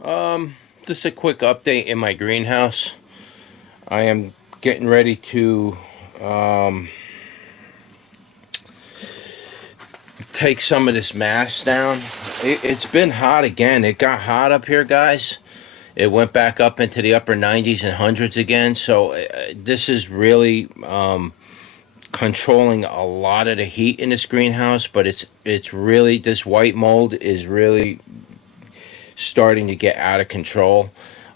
Just a quick update in my greenhouse. I am getting ready to take some of this mass down. It's been hot again. It got hot up here, guys. It went back up into the upper 90s and hundreds again. So this is really controlling a lot of the heat in this greenhouse, but it's really, this white mold is really starting to get out of control.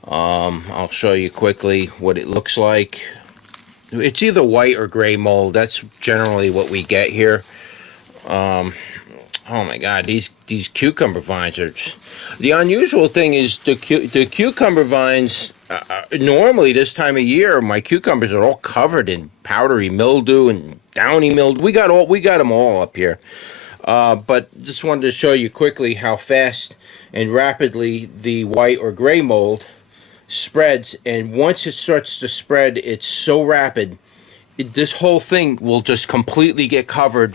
I'll show you quickly what it looks like. It's either white or gray mold. That's generally what we get here. Oh my God, these cucumber vines are... The unusual thing is the cucumber vines, normally this time of year, my cucumbers are all covered in powdery mildew and downy mildew. We got them all up here. But just wanted to show you quickly how fast and rapidly the white or gray mold spreads. And once it starts to spread, it's so rapid, this whole thing will just completely get covered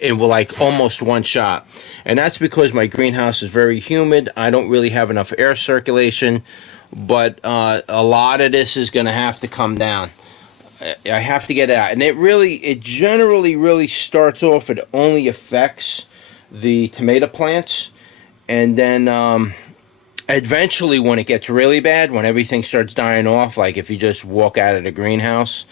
in like almost one shot. And that's because my greenhouse is very humid. I don't really have enough air circulation, but a lot of this is going to have to come down. I have to get it out. And it generally really starts off, it only affects the tomato plants. And then eventually when it gets really bad, when everything starts dying off, like if you just walk out of the greenhouse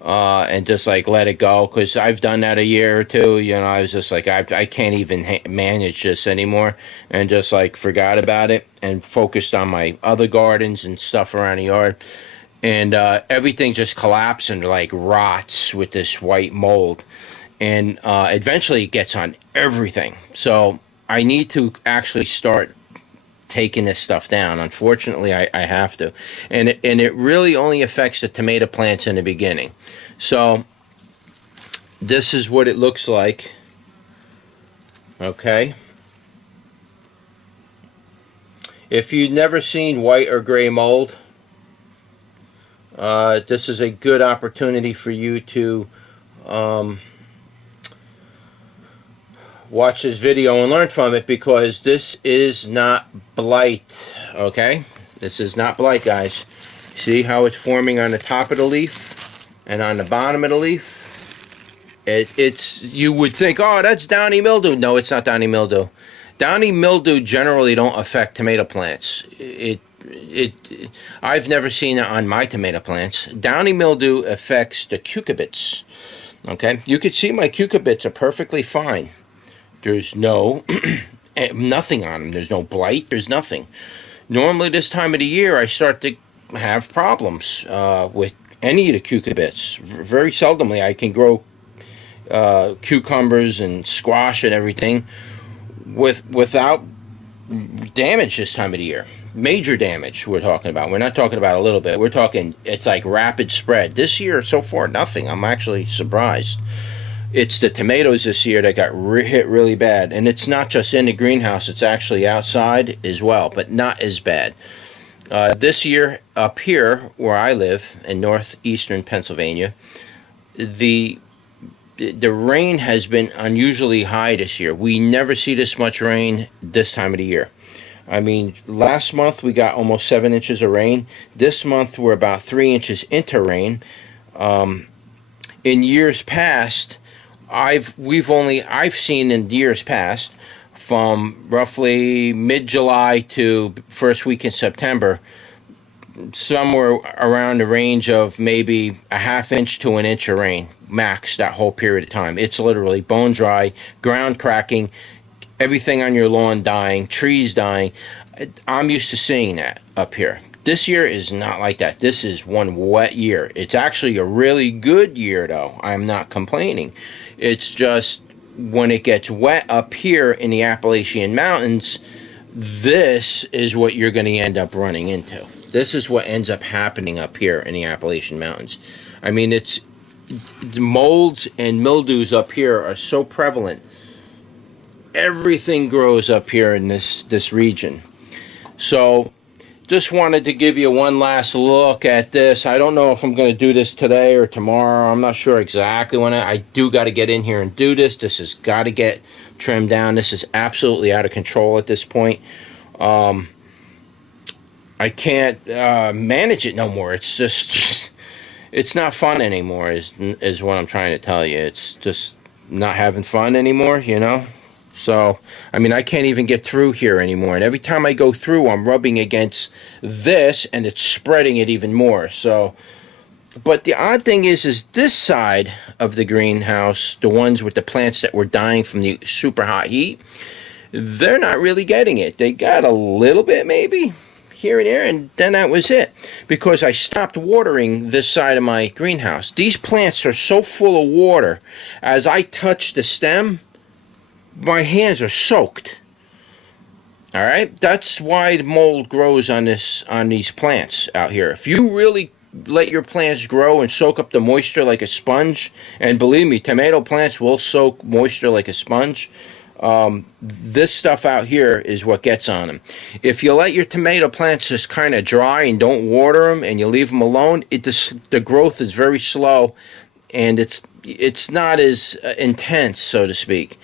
and just like let it go, because I've done that a year or two, you know, I was just like, I can't even manage this anymore, and just like forgot about it and focused on my other gardens and stuff around the yard. And everything just collapsed and like rots with this white mold. And eventually it gets on everything. So I need to actually start taking this stuff down. Unfortunately, I have to. And it really only affects the tomato plants in the beginning. So this is what it looks like. Okay. If you've never seen white or gray mold, this is a good opportunity for you to watch this video and learn from it, because this is not blight. Okay, this is not blight, guys. See how it's forming on the top of the leaf and on the bottom of the leaf? It's you would think, oh, that's downy mildew. No, it's not downy mildew. Downy mildew generally don't affect tomato plants. I've never seen it on my tomato plants. Downy mildew affects the cucurbits. Okay, you can see my cucurbits are perfectly fine. There's no nothing on them. There's no blight. There's nothing. Normally this time of the year I start to have problems with any of the cucurbits. Very seldomly I can grow cucumbers and squash and everything without damage this time of the year. Major damage we're talking about. We're not talking about a little bit. We're talking, it's like rapid spread. This year so far, nothing. I'm actually surprised. It's the tomatoes this year that got hit really bad. And it's not just in the greenhouse, it's actually outside as well, but not as bad. This year, up here where I live in northeastern Pennsylvania, the rain has been unusually high this year. We never see this much rain this time of the year. I mean, last month we got almost 7 inches of rain. This month we're about 3 inches into rain. In years past, I've seen in years past, from roughly mid-July to first week in September, somewhere around the range of maybe a ½ inch to 1 inch of rain, max, that whole period of time. It's literally bone dry, ground cracking, everything on your lawn dying, trees dying. I'm used to seeing that up here. This year is not like that. This is one wet year. It's actually a really good year, though. I'm not complaining. It's just when it gets wet up here in the Appalachian Mountains, this is what you're going to end up running into. This is what ends up happening up here in the Appalachian Mountains. I mean, it's molds and mildews up here are so prevalent. Everything grows up here in this region. So just wanted to give you one last look at this. I don't know if I'm going to do this today or tomorrow. I'm not sure exactly when. I do got to get in here and do this. This has got to get trimmed down. This is absolutely out of control at this point. I can't manage it no more. It's just, it's not fun anymore, is what I'm trying to tell you. It's just not having fun anymore, you know? So, I mean, I can't even get through here anymore. And every time I go through, I'm rubbing against this, and it's spreading it even more. So, but the odd thing is this side of the greenhouse, the ones with the plants that were dying from the super hot heat, they're not really getting it. They got a little bit, maybe, here and there, and then that was it. Because I stopped watering this side of my greenhouse. These plants are so full of water, as I touch the stem, my hands are soaked. All right, that's why the mold grows on these plants out here. If you really let your plants grow and soak up the moisture like a sponge, and believe me, tomato plants will soak moisture like a sponge. This stuff out here is what gets on them. If you let your tomato plants just kind of dry and don't water them, and you leave them alone, the growth is very slow, and it's not as intense, so to speak.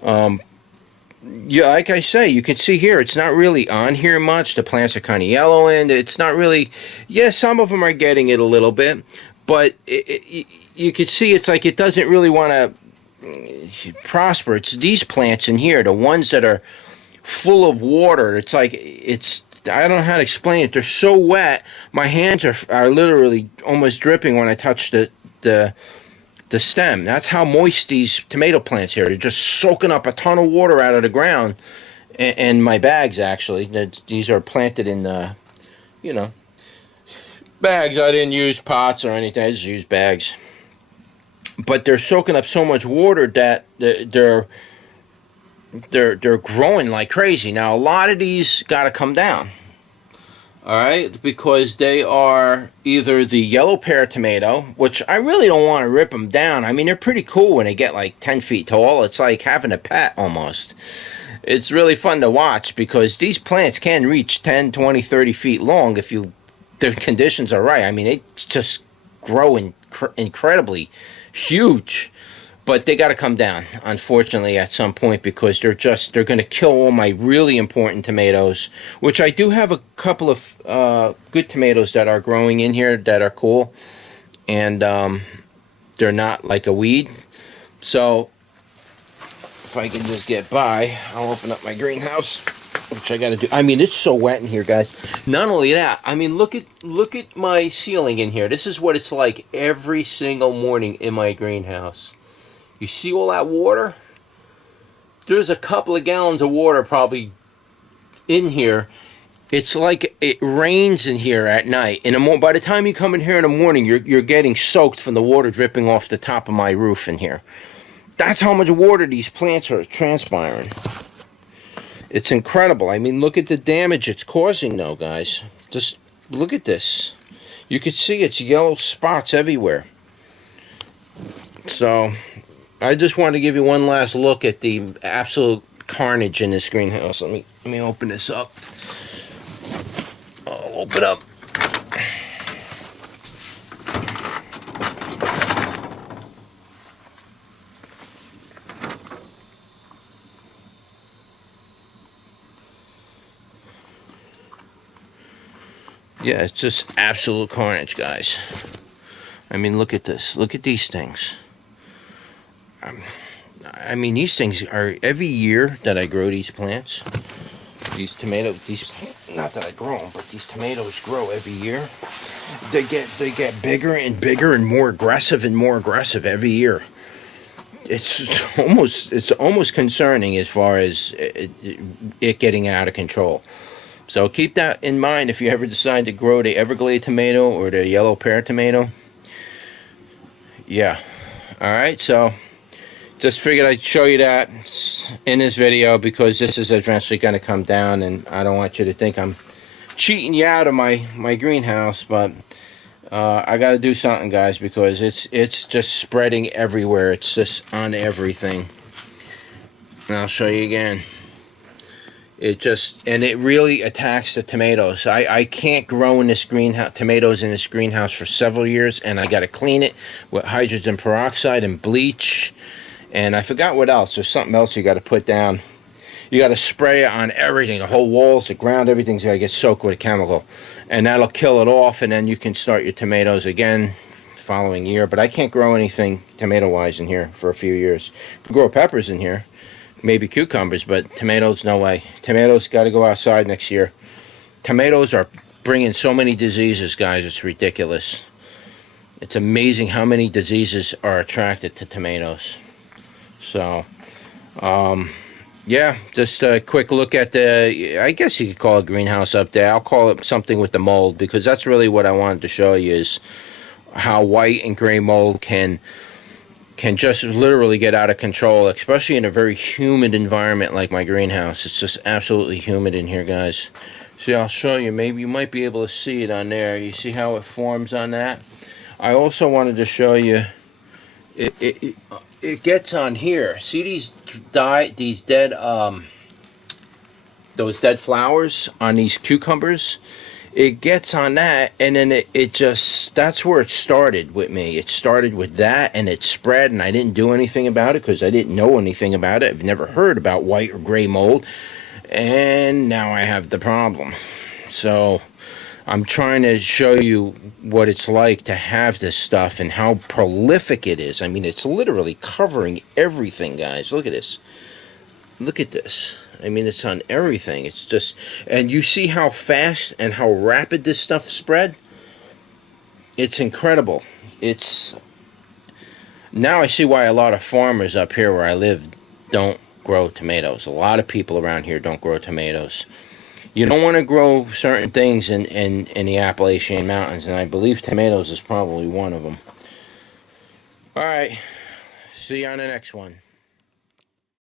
Yeah, like I say, you can see here, it's not really on here much. The plants are kind of yellow, and it's not really, yeah, some of them are getting it a little bit, but you can see it's like it doesn't really want to prosper. It's these plants in here, the ones that are full of water. It's like, I don't know how to explain it. They're so wet, my hands are literally almost dripping when I touch the stem. That's how moist these tomato plants here. They're just soaking up a ton of water out of the ground. And my bags, actually, these are planted in you know, bags. I didn't use pots or anything. I just used bags. But they're soaking up so much water that they're growing like crazy. Now, a lot of these got to come down. All right, because they are either the yellow pear tomato, which I really don't want to rip them down. I mean, they're pretty cool when they get like 10 feet tall. It's like having a pet almost. It's really fun to watch because these plants can reach 10, 20, 30 feet long if the conditions are right. I mean, they just grow incredibly huge. But they got to come down, unfortunately, at some point, because they're going to kill all my really important tomatoes, which I do have a couple of good tomatoes that are growing in here that are cool, and they're not like a weed. So if I can just get by, I'll open up my greenhouse, which I got to do. I mean, it's so wet in here, guys. Not only that, I mean, look at my ceiling in here. This is what it's like every single morning in my greenhouse. You see all that water? There's a couple of gallons of water probably in here. It's like it rains in here at night. By the time you come in here in the morning, you're getting soaked from the water dripping off the top of my roof in here. That's how much water these plants are transpiring. It's incredible. I mean, look at the damage it's causing, though, guys. Just look at this. You can see it's yellow spots everywhere. So I just want to give you one last look at the absolute carnage in this greenhouse. Let me open this up. I'll open up. Yeah, it's just absolute carnage, guys. I mean, look at this. Look at these things. I mean, these things are, every year that I grow these plants, these tomatoes, not that I grow them, but these tomatoes grow every year. They get bigger and bigger and more aggressive every year. It's almost concerning as far as it getting out of control. So keep that in mind if you ever decide to grow the Everglade tomato or the yellow pear tomato. Yeah. All right, so just figured I'd show you that in this video because this is eventually going to come down, and I don't want you to think I'm cheating you out of my greenhouse, but I got to do something, guys, because it's just spreading everywhere. It's just on everything. And I'll show you again. It really attacks the tomatoes. I can't grow in this tomatoes in this greenhouse for several years, and I got to clean it with hydrogen peroxide and bleach. And I forgot what else. There's something else you got to put down. you got to spray it on everything, the whole walls, the ground, everything's got to get soaked with a chemical, and that'll kill it off, and then you can start your tomatoes again following year. But I can't grow anything tomato wise in here for a few years. I can grow peppers in here, maybe cucumbers, but tomatoes, no way. Tomatoes got to go outside next year. Tomatoes are bringing so many diseases, guys, it's ridiculous. It's amazing how many diseases are attracted to tomatoes. So yeah, just a quick look at the, I guess you could call it greenhouse up there. I'll call it something with the mold, because that's really what I wanted to show you, is how white and gray mold can just literally get out of control, especially in a very humid environment like my greenhouse. It's just absolutely humid in here, guys. See, I'll show you. Maybe you might be able to see it on there. You see how it forms on that? I also wanted to show you, it gets on here. See these dead, those dead flowers on these cucumbers? It gets on that, and then it just, that's where it started with me. It started with that, and it spread, and I didn't do anything about it because I didn't know anything about it. I've never heard about white or gray mold, and now I have the problem. So I'm trying to show you what it's like to have this stuff and how prolific it is. I mean, it's literally covering everything, guys. Look at this. Look at this. I mean, it's on everything. It's just, and you see how fast and how rapid this stuff spread? It's incredible. It's, now I see why a lot of farmers up here where I live don't grow tomatoes. A lot of people around here don't grow tomatoes. You don't want to grow certain things in the Appalachian Mountains, and I believe tomatoes is probably one of them. All right, see you on the next one.